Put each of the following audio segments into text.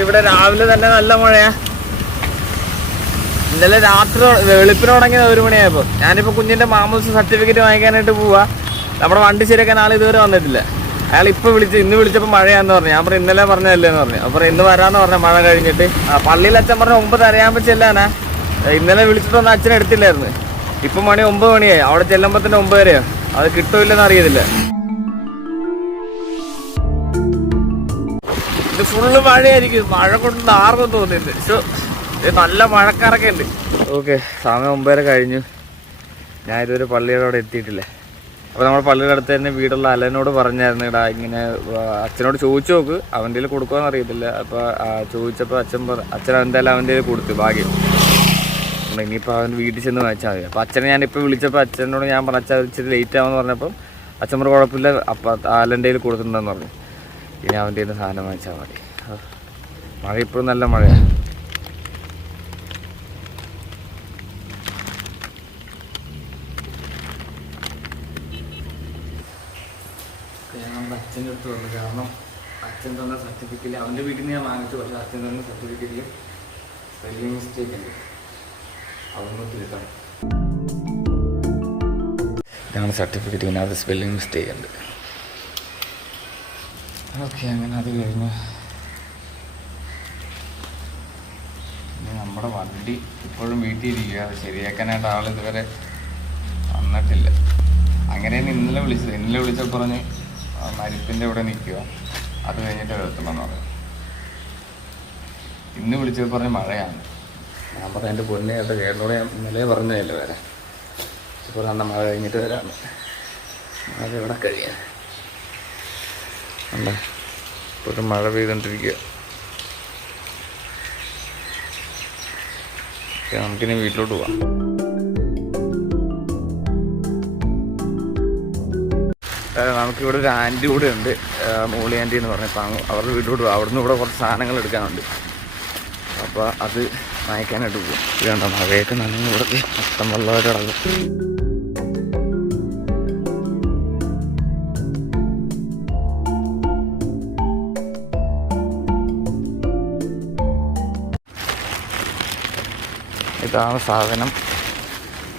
ഇവിടെ രാവിലെ തന്നെ നല്ല മഴയാ. ഇന്നലെ രാത്രി വെളുപ്പിന് തുടങ്ങിയത് ഒരു മണിയായപ്പോ. ഞാനിപ്പോ കുഞ്ഞിന്റെ മാമൂസ് സർട്ടിഫിക്കറ്റ് വാങ്ങിക്കാനായിട്ട് പോവാ. നമ്മുടെ വണ്ടി ശരിയാക്കാൻ ആൾ ഇതുവരെ വന്നിട്ടില്ല. അയാൾ ഇപ്പൊ വിളിച്ച് ഇന്ന് വിളിച്ചപ്പോൾ മഴയാന്ന് പറഞ്ഞു. ഞാൻ പറഞ്ഞു ഇന്നലെ പറഞ്ഞതല്ലേ എന്ന് പറഞ്ഞു. അപ്പൊ ഇന്ന് വരാന്ന് പറഞ്ഞ മഴ കഴിഞ്ഞിട്ട്. പള്ളിയിൽ അച്ഛൻ പറഞ്ഞ ഒമ്പത് അറിയാൻ ചെല്ലാനാ. ഇന്നലെ വിളിച്ചിട്ടൊന്നും അച്ഛൻ എടുത്തില്ലായിരുന്നു. ഇപ്പൊ മണി ഒമ്പത് മണിയായി. അവിടെ ചെല്ലുമ്പോ തന്നെ ഒമ്പത് വരെയോ അത് കിട്ടൂല്ലെന്ന് അറിയത്തില്ല. ഇത് ഫുള്ള് മഴയായിരിക്കും. മഴ കൊണ്ട് ആർന്നു പക്ഷെ ഇത് നല്ല മഴക്കാരൊക്കെ ഉണ്ട്. ഓക്കെ സമയം ഒമ്പതര കഴിഞ്ഞു. ഞാൻ ഇതുവരെ പള്ളിയുടെ അവിടെ എത്തിയിട്ടില്ലേ. അപ്പോൾ നമ്മുടെ പള്ളിയുടെ അടുത്ത് തന്നെ വീടുള്ള അലനോട് പറഞ്ഞായിരുന്നു ഇടാ ഇങ്ങനെ അച്ഛനോട് ചോദിച്ചു നോക്ക്. അവന്റെ കയ്യിൽ കൊടുക്കുമെന്ന് അറിയത്തില്ല. അപ്പോൾ ചോദിച്ചപ്പോൾ അച്ഛൻ അച്ഛൻ എന്തായാലും അവന്റെ കയ്യിൽ കൊടുത്തു ഭാഗ്യം. ഇനിയിപ്പോൾ അവൻ വീട്ടിൽ ചെന്ന് വായിച്ചാൽ മതി. അപ്പോൾ അച്ഛനെ ഞാനിപ്പോൾ വിളിച്ചപ്പോൾ അച്ഛനോട് ഞാൻ പറഞ്ഞ അച്ഛൻ ഇച്ചിരി ലേറ്റ് ആവുമെന്ന് പറഞ്ഞപ്പം അച്ഛൻ പറഞ്ഞു കുഴപ്പമില്ല. അപ്പം ആലന്റെ കയ്യിൽ പറഞ്ഞു. ഇനി അവന്റെ നിന്ന് സാധനം വാങ്ങിച്ചാൽ മതി. മഴ ഇപ്പോഴും നല്ല മഴയാണ് നമ്മുടെ അച്ഛന്റെ അടുത്ത് വന്നു. കാരണം അച്ഛൻ തന്ന സർട്ടിഫിക്കറ്റ് അവന്റെ വീട്ടിൽ നിന്ന് ഞാൻ വാങ്ങിച്ചു. പക്ഷേ അച്ഛൻ തന്ന സർട്ടിഫിക്കറ്റിൽ സ്പെല്ലിംഗ് മിസ്റ്റേക്ക് ഉണ്ട് അതൊന്ന് തിരുത്തണം ഇതാണ് സർട്ടിഫിക്കറ്റ്. ഇതിനകത്ത് സ്പെല്ലിംഗ് മിസ്റ്റേക്ക് ഉണ്ട്. ഓക്കെ അങ്ങനെ അത് കഴിഞ്ഞ്. നമ്മുടെ വണ്ടി ഇപ്പോഴും വീട്ടിൽ ഇരിക്കുക അത് ശരിയാക്കാനായിട്ട് ആൾ ഇതുവരെ വന്നിട്ടില്ല. അങ്ങനെയാണ് ഇന്നലെ വിളിച്ചത്. ഇന്നലെ വിളിച്ചപ്പോൾ പറഞ്ഞ് മരിപ്പിന്റെ ഇവിടെ നിൽക്കുക. അത് കഴിഞ്ഞിട്ട് എത്തണമെന്ന് പറഞ്ഞു. ഇന്ന് വിളിച്ചപ്പോൾ പറഞ്ഞ് മഴയാണ്. ഞാൻ പറഞ്ഞ എന്റെ പൊന്നെ എന്റെ ചേട്ടനോട് ഞാൻ ഇന്നലെ പറഞ്ഞതല്ലേ വരാം ഇപ്പോൾ അന്ന മഴ കഴിഞ്ഞിട്ട് വരാമെന്ന് മഴ ഇവിടെ കഴിയാൻ. അല്ല ഇപ്പോഴും മഴ പെയ്തുകൊണ്ടിരിക്കുക നമുക്കിനി വീട്ടിലോട്ട് പോവാം. നമുക്കിവിടെ ഒരു ആന്റി കൂടെ ഉണ്ട്. മോളി ആന്റി എന്ന് പറഞ്ഞപ്പോൾ അവരുടെ വീട്ടിലോട്ട് പോകും അവിടുന്ന് ഇവിടെ കുറച്ച് സാധനങ്ങൾ എടുക്കാനുണ്ട്. അപ്പോൾ അത് വാങ്ങിക്കാനായിട്ട് പോകും ഇതാണ്ടോ മഴയൊക്കെ നനഞ്ഞ് ഇവിടെ മൊത്തം വെള്ളമായിട്ട് കിടക്കും ഇതാണ് സാധനം.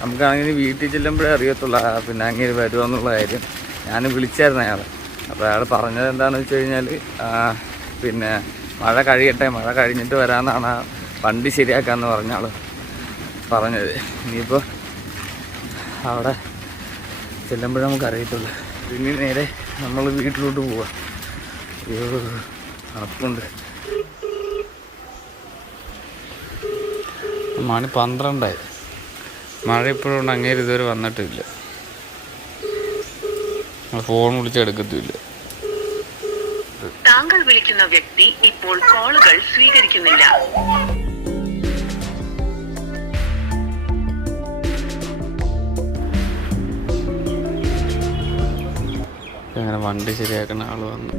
നമുക്കാണെങ്കിൽ വീട്ടിൽ ചെല്ലുമ്പോഴേ അറിയത്തുള്ളൂ പിന്നെ അങ്ങനെ വരുമെന്നുള്ള കാര്യം. ഞാൻ വിളിച്ചായിരുന്നു അയാൾ അപ്പോൾ അയാൾ പറഞ്ഞത് എന്താണെന്ന് വെച്ച് കഴിഞ്ഞാൽ പിന്നെ മഴ കഴിയട്ടെ മഴ കഴിഞ്ഞിട്ട് വരാമെന്നാണ് വണ്ടി ശരിയാക്കാമെന്ന് പറഞ്ഞ ആൾ പറഞ്ഞത്. ഇനിയിപ്പോൾ അവിടെ ചെല്ലുമ്പോഴേ നമുക്ക് അറിയത്തുള്ളൂ. പിന്നെ നേരെ നമ്മൾ വീട്ടിലോട്ട് പോവാം. അയ്യോ മണി പന്ത്രണ്ടായി. മഴ ഇപ്പോഴും ഉണ്ട് അങ്ങേര് ഇതുവരെ വന്നിട്ടില്ല. ഫോൺ വിളിച്ച് എടുക്കത്തില്ല താങ്കൾ വിളിക്കുന്ന വ്യക്തി ഇപ്പോൾ കോളുകൾ സ്വീകരിക്കുന്നില്ല. അങ്ങനെ വണ്ടി ശരിയാക്കുന്ന ആൾ വന്നു.